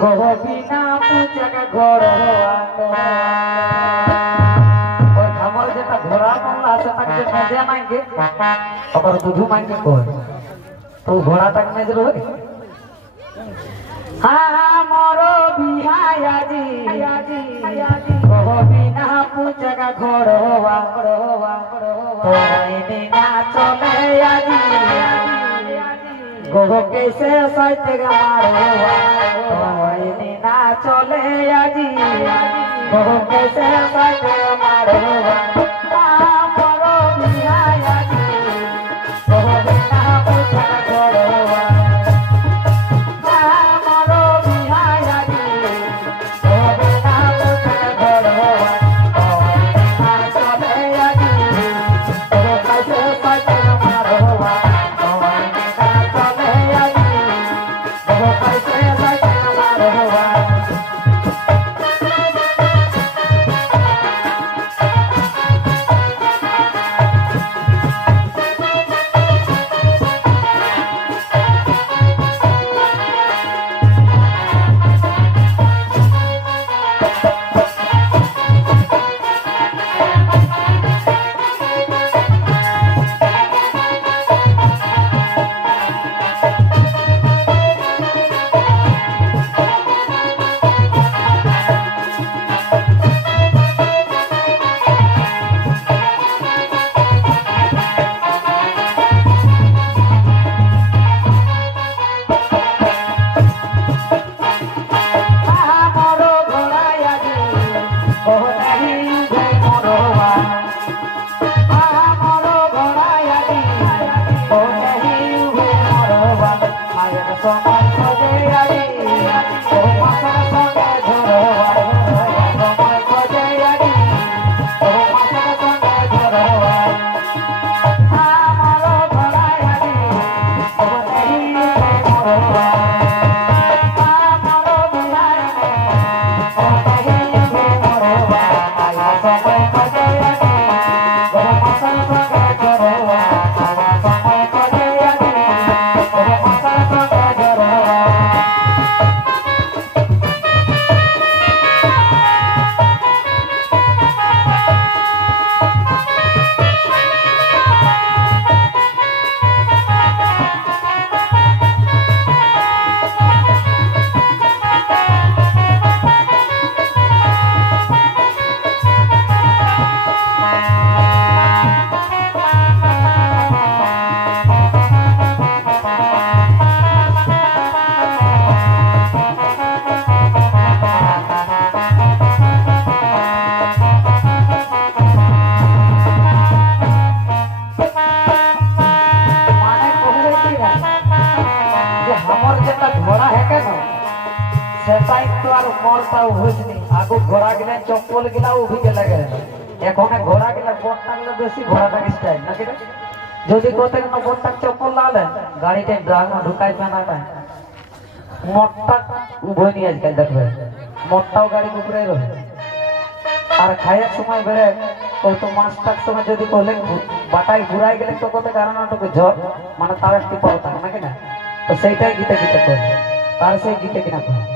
গহবিনা পূজাকে ঘর ওই খামর যেটা ঘোড়া বাংলা আছে তাকে মেজে মাইকে ওপর দুধু মাইকে কয় তো ঘোড়াটাকে মেজে রবে আমার বিহায়াজি গোহ কেসে সাইতে গামারো তোরে না চলে আজি। গোহ কেসে সাইতে সেটা একটু আর মরটা উভেজনি আগু ঘোড়া গিলা চপ্পল গিলা উভি গেলে এখন ঘোড়া গিলা বটটা গিলা বেশি ঘোড়াটাকে স্টাইল নাকি যদি কোথায় কোনো বটটা চপ্পল লালে গাড়িতে ড্রাগ ঢুকাই না মটটা উভয় নিয়ে আজকাল, দেখবে। মটটাও গাড়ি উপরে রহে আর খাইয়ার সময় বেড়ে কত মাছটার সময় যদি করলে বাটাই ঘুরাই গেলে, তো কত কারণ তোকে ঝড় মানে তার একটি পাও থাকে নাকি না? তো সেইটাই গীতে গীতে করে তার সেই গীতে কিনা করে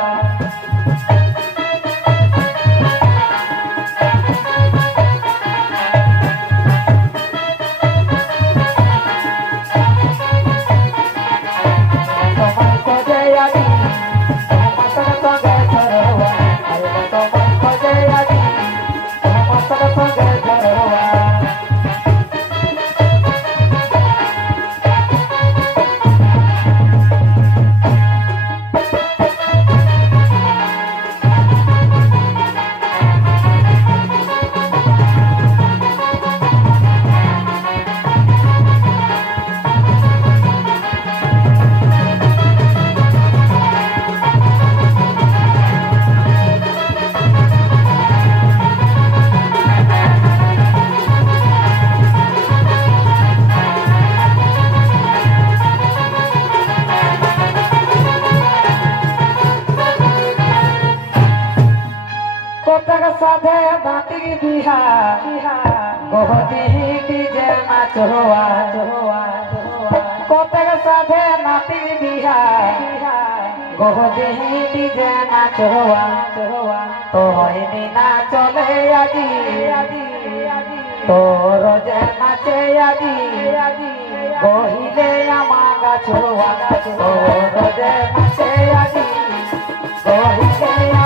খোঁজে গহতি ডিজে নাচ হওয়া কতক সাথে নাতির বিহা গহতি ডিজে নাচ হওয়া তো হয়নি না চলে আজি তোর যে নাচে আজি কহিলে আমা গাছ তোর যে নাচে আজি কহিলে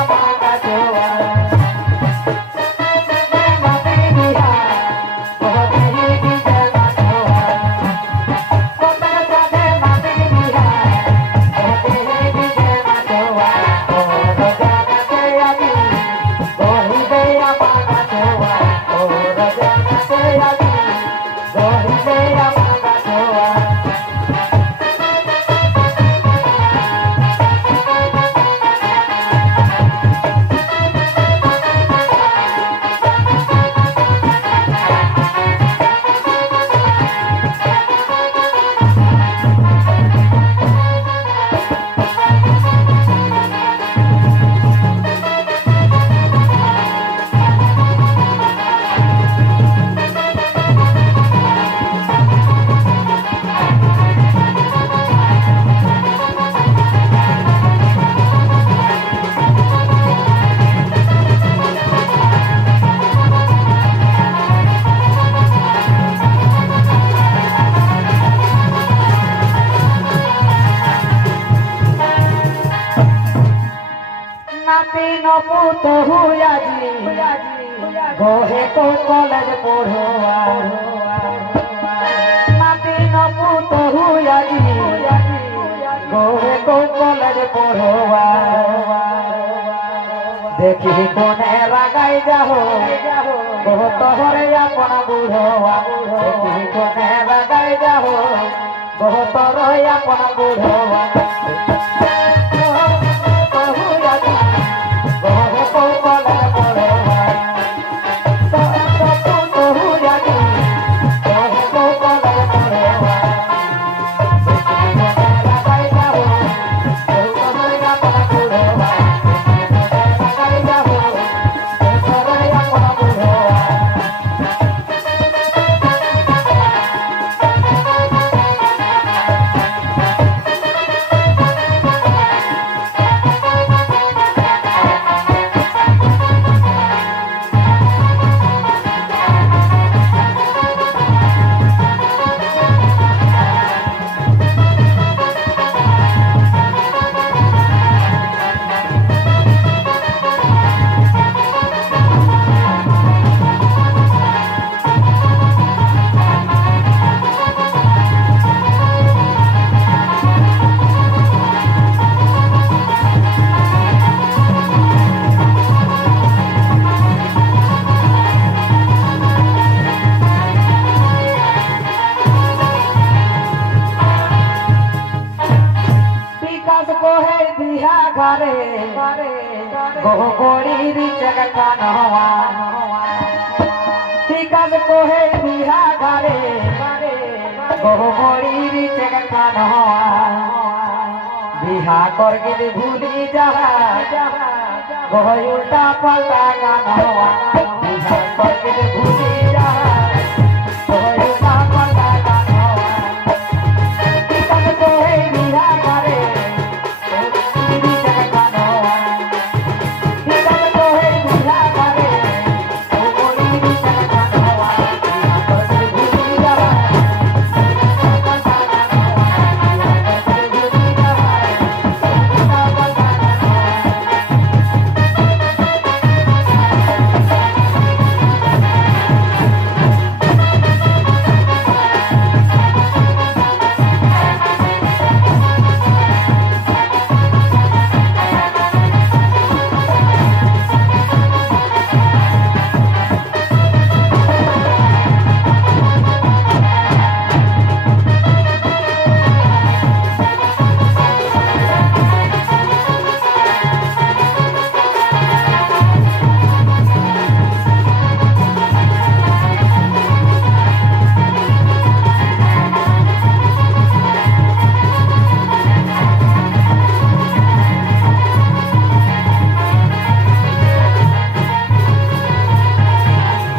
হুয়াজি গোহে কো কলেজ পড়োয়া নাতি নপুত হুয়াজি গোহে কো কলেজ পড়োয়া দেখি কোনে রাগাই যাহ। গোহ তোহরে আপন বুড়োয়া। দেখি কোনে রাগাই যাহ। গোহ তোর আপন বুড়োয়া। বিকাশ কোহে বিহা ঘরে। বহু গড়ির জগখানওয়া বিকাশ কোহে বিহা ঘরে। বহু গড়ির জগখানওয়া বিহা করগিল ভুলি যাহা বহু উল্টা পাল্টা গান হওয়া বিহা করগিল ভুলি